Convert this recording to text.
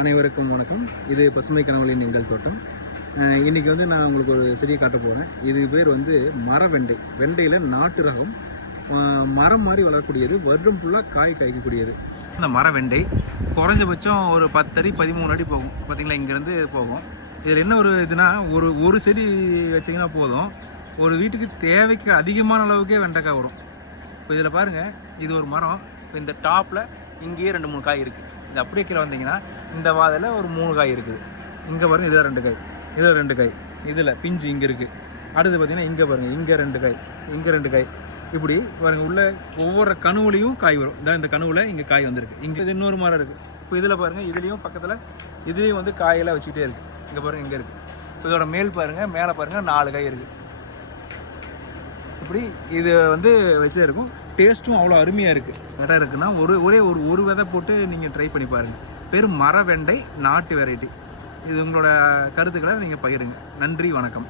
அனைவருக்கும் வணக்கம். இது பசுமை கனவுகளின் எங்கள் தோட்டம். இன்றைக்கி வந்து நான் உங்களுக்கு ஒரு செடியை காட்ட போகிறேன். இது பேர் வந்து மர வெண்டை. வெண்டையில் நாட்டு ரகம், மரம் மாதிரி வளரக்கூடியது, வருடம் ஃபுல்லாக காய் காய்க்கக்கூடியது. இந்த மர வெண்டை குறைஞ்சபட்சம் ஒரு 10 அடி 13 அடி போகும். பார்த்திங்களா, இங்கேருந்து போகும். இதில் என்ன ஒரு இதுனா, ஒரு செடி வச்சிங்கன்னா போதும், ஒரு வீட்டுக்கு தேவைக்கு அதிகமான அளவுக்கே வெண்டைக்காய் வரும். இப்போ இதில் பாருங்கள், இது ஒரு மரம். இப்போ இந்த டாப்பில் இங்கேயே 2-3 காய் இருக்குது. இது அப்படியே கீழே வந்தீங்கன்னா இந்த வாதில் ஒரு 3 காய் இருக்குது. இங்கே பாருங்கள், இதில் 2 காய், இதில் 2 காய், இதில் பிஞ்சு இங்கே இருக்குது. அடுத்து பார்த்திங்கன்னா இங்கே பாருங்கள், இங்கே 2 காய், இங்கே 2 காய். இப்படி பாருங்கள், உள்ள ஒவ்வொரு கணுவுலையும் காய் வரும். இதான் இந்த கணுவில் இங்கே காய் வந்திருக்கு. இங்கே இது இன்னொரு மரம் இருக்குது. இப்போ இதில் பாருங்கள், இதுலேயும் பக்கத்தில் இதுலேயும் வந்து காயெல்லாம் வச்சுக்கிட்டே இருக்குது. இங்கே பாருங்கள், இங்கே இருக்குது. இப்போ இதோட மேல் பாருங்கள், மேலே பாருங்கள், 4 காய் இருக்குது. இப்படி இது வந்து வச்சே இருக்கும். டேஸ்ட்டும் அவ்வளோ அருமையாக இருக்குது. இடம் இருக்குன்னா ஒரு விதை போட்டு நீங்கள் ட்ரை பண்ணி பாருங்கள். பேர் மர வெண்டை, நாட்டு வெரைட்டி. இது உங்களோட கருத்துக்களை நீங்கள் பகிருங்க. நன்றி, வணக்கம்.